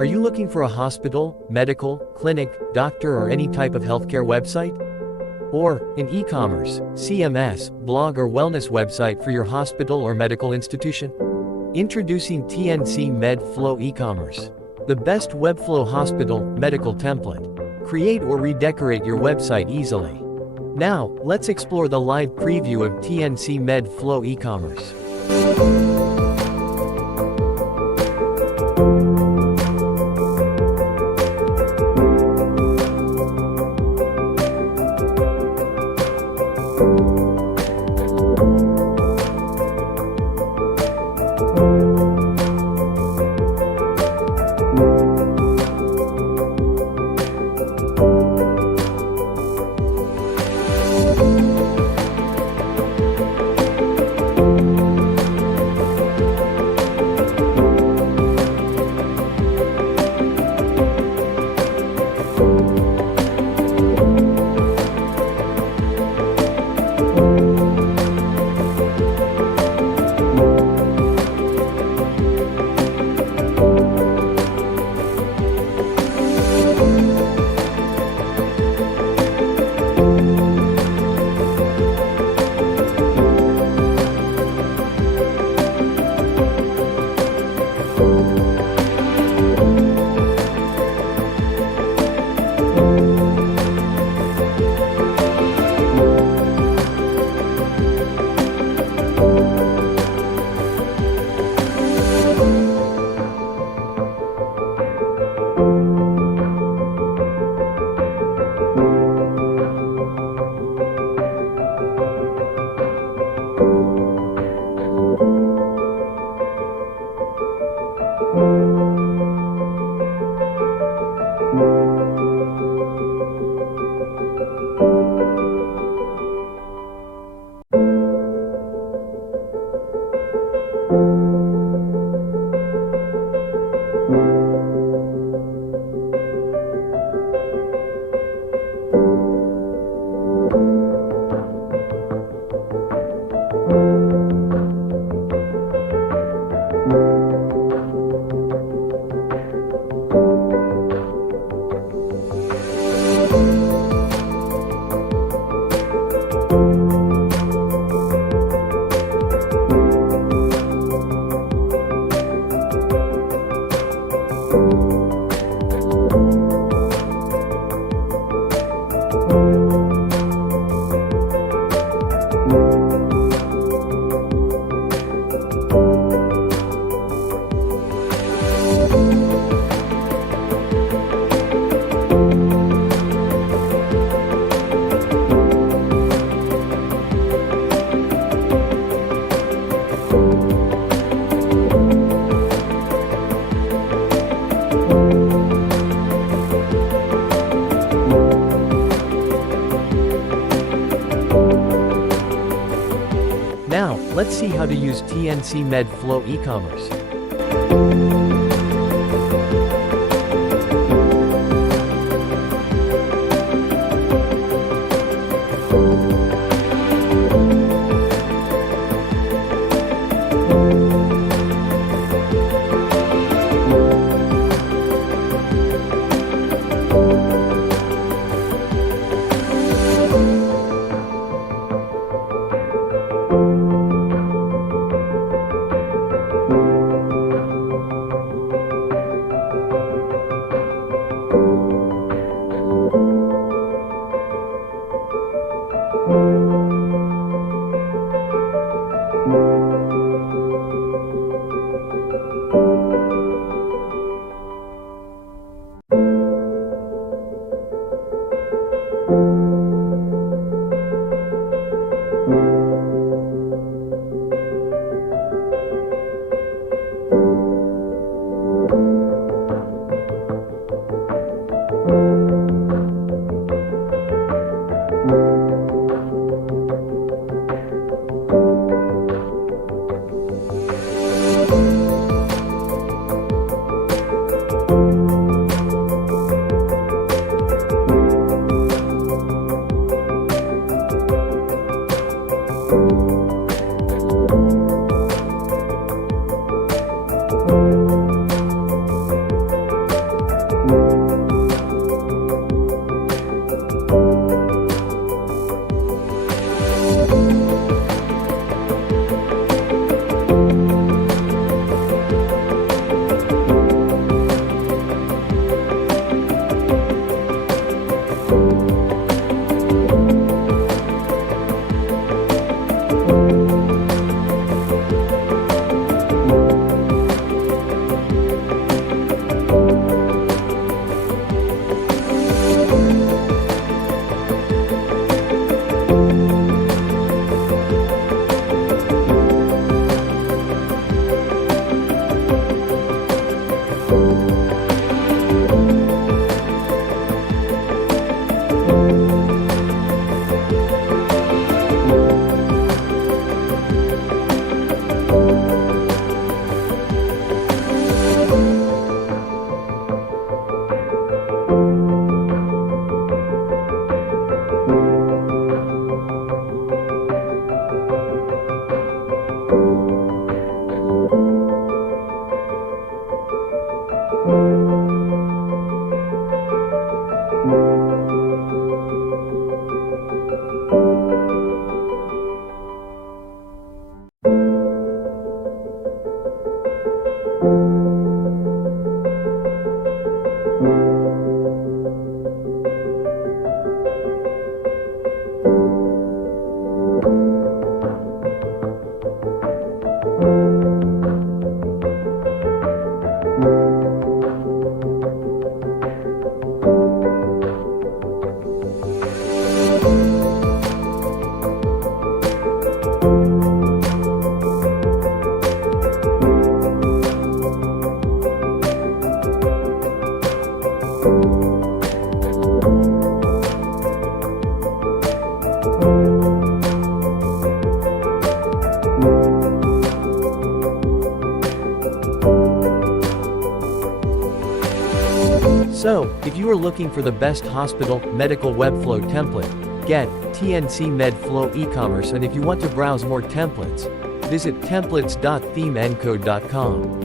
Are you looking for a hospital, medical, clinic, doctor, or any type of healthcare website? Or an e-commerce, CMS, blog or wellness website for your hospital or medical institution? Introducing TNC Medflow Ecommerce, the best Webflow hospital, medical template. Create or redecorate your website easily. Now, let's explore the live preview of TNC Medflow Ecommerce. Now, let's see how to use TNC Medflow Ecommerce. So, if you are looking for the best hospital medical Webflow template, get TNC Medflow Ecommerce, and if you want to browse more templates, visit templates.themeencode.com.